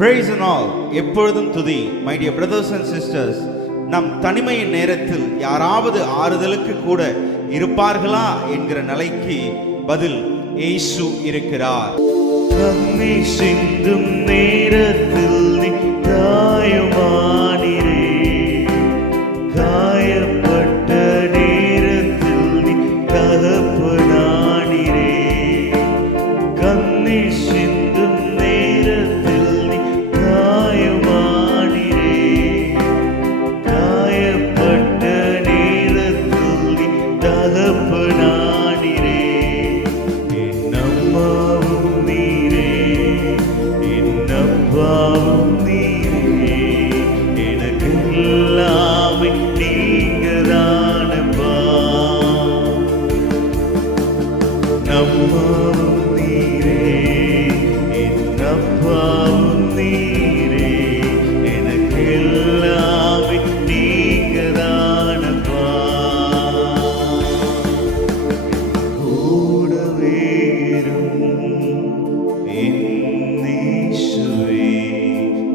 Praise and all, எப்பொழுதும் துதி. My dear brothers and sisters, நம் தனிமையின் நேரத்தில் யாராவது ஆறுதலுக்கு கூட இருப்பார்களா என்கிற நிலைக்கு பதில் இயேசு இருக்கிறார். கண்ணீர் சிந்தும் நேரத்தில் நீ காயமானீரே, காயப்பட்ட நேரத்தில் நீ தகப்பனானீரே. கண்ணீர் சிந்தும் நேரத்தில் நீ காயமானீரே, காயப்பட்ட நேரத்தில் நீ தகப்பனானீரே. என் அம்மாவும் நீரே, என் அப்பாவும் நீரே, எனக்கு எல்லாமே நீங்கதானப்பா. அம்மாவும் நீரே, என் அப்பாவும் நீரே, எனக்கு எல்லாமே நீங்கதானப்பா. கூடவே என் இயேசுவே,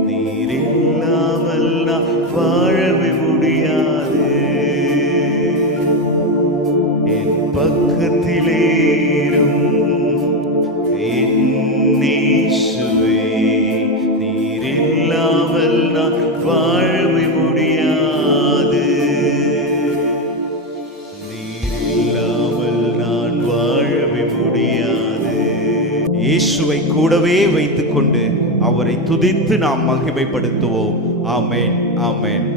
நீர் இல்லாமல் நான் வாழவே முடியாது. என் பக்கத்திலே என் இயேசுவே, நீர் இல்லாமல் நான் வாழவே முடியாது. நீர் இல்லாமல் நான் வாழவே முடியாது. இயேசுவை கூடவே வைத்துக்கொண்டு அவரை துதித்து நாம் மகிமைப்படுத்துவோம். ஆமென், ஆமென்.